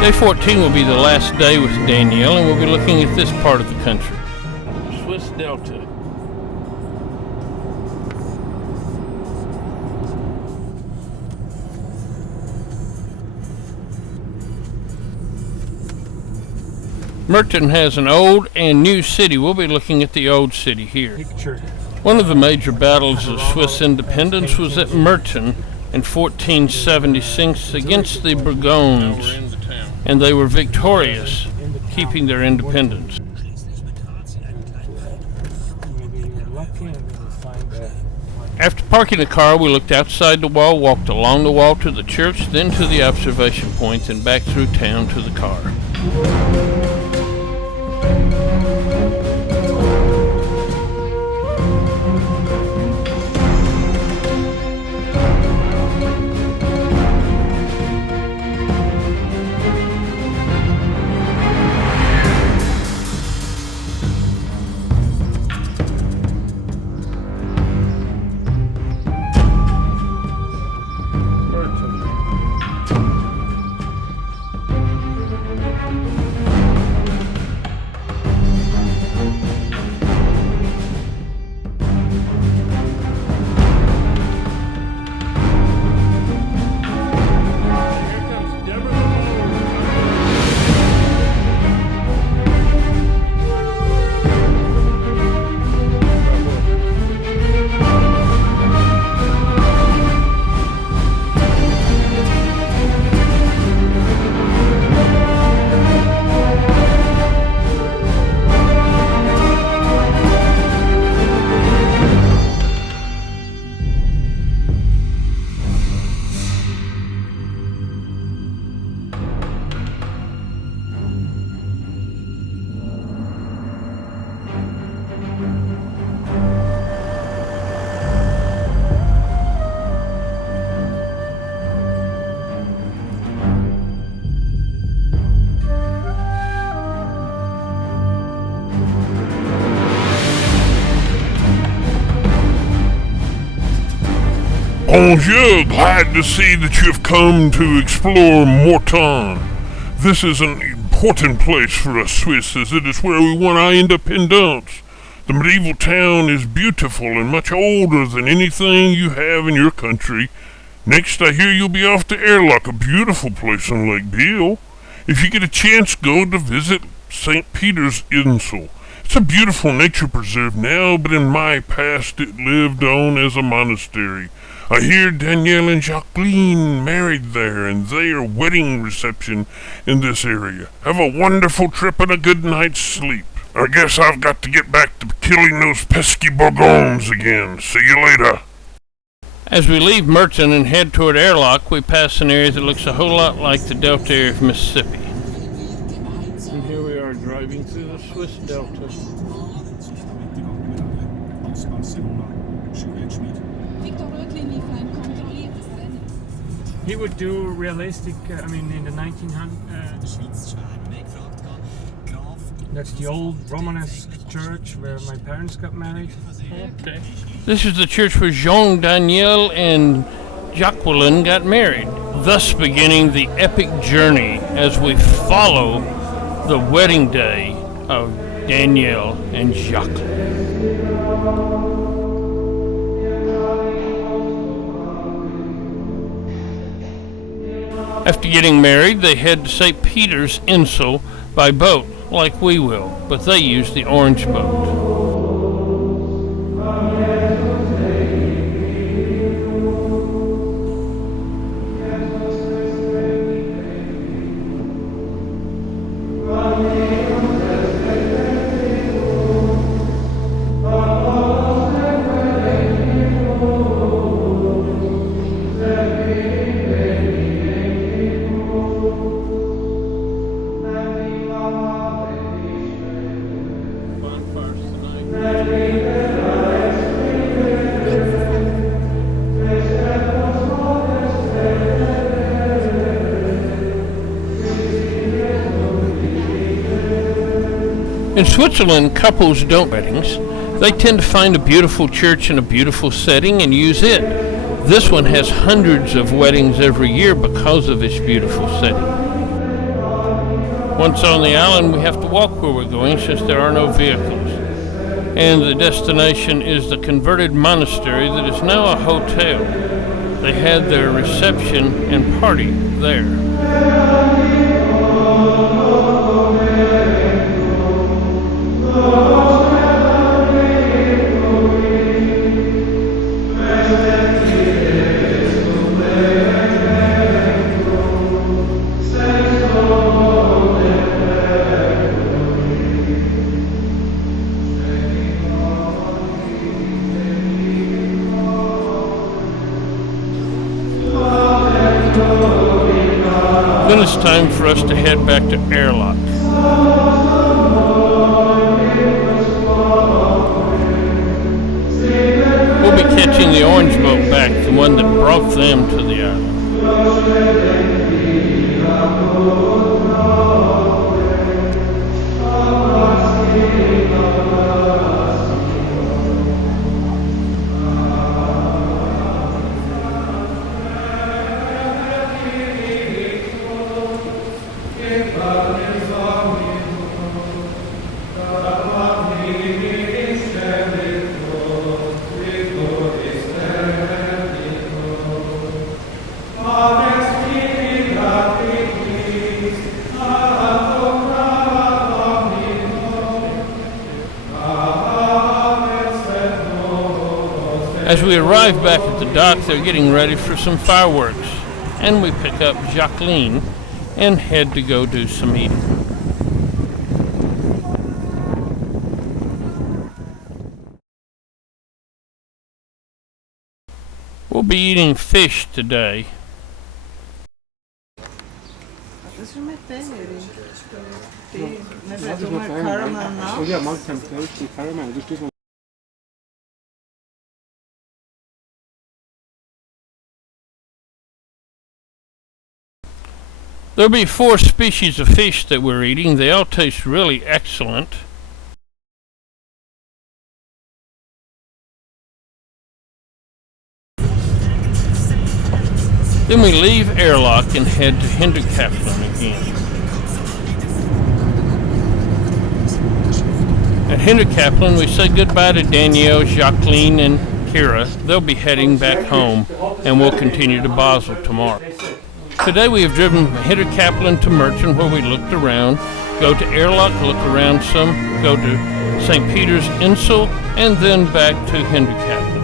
Day 14 will be the last day with Danielle, and we'll be looking at this part of the country. Swiss Delta. Merton has an old and new city. We'll be looking at the old city here. One of the major battles of Swiss independence was at Merton in 1476 against the Burgondes, and they were victorious, keeping their independence. After parking the car, we looked outside the wall, walked along the wall to the church, then to the observation point, and back through town to the car. Bonjour, glad to see that you have come to explore Mortain. This is an important place for us Swiss, as it is where we won our independence. The medieval town is beautiful and much older than anything you have in your country. Next, I hear you'll be off to Erlach, a beautiful place on Lake Biel. If you get a chance, go to visit St. Peter's Insel. It's a beautiful nature preserve now, but in my past it lived on as a monastery. I hear Danielle and Jacqueline married there, and their wedding reception in this area. Have a wonderful trip and a good night's sleep. I guess I've got to get back to killing those pesky Burgondes again. See you later. As we leave Merton and head toward Erlach, we pass an area that looks a whole lot like the Delta area of Mississippi. And here we are driving through the Swiss Delta. He would do realistic, in the 1900s. That's the old Romanesque church where my parents got married. Okay. This is the church where Jean, Danielle, and Jacqueline got married, thus beginning the epic journey as we follow the wedding day of Danielle and Jacqueline. After getting married, they head to St. Peter's Insel by boat, like we will, but they use the orange boat. In Switzerland, couples don't weddings. They tend to find a beautiful church in a beautiful setting and use it. This one has hundreds of weddings every year because of its beautiful setting. Once on the island, we have to walk where we're going since there are no vehicles. And the destination is the converted monastery that is now a hotel. They had their reception and party there. Then it's time for us to head back to Airlock. We'll be catching the orange boat back, the one that brought them to the island. As we arrive back at the dock, they're getting ready for some fireworks, and we pick up Jacqueline and head to go do some eating. We'll be eating fish today. Das ist mit Berry. Die caramel now. Oh yeah, Mark Temptation caramel. Just this one. There'll be 4 species of fish that we're eating. They all taste really excellent. Then we leave Airlock and head to Hinterkaifeck again. At Hinterkaifeck, we say goodbye to Danielle, Jacqueline, and Kira. They'll be heading back home, and we'll continue to Basel tomorrow. Today we have driven from Hinterkaifeck to Merton, where we looked around, go to Airlock, look around some, go to St. Peter's Insel, and then back to Hinterkaifeck.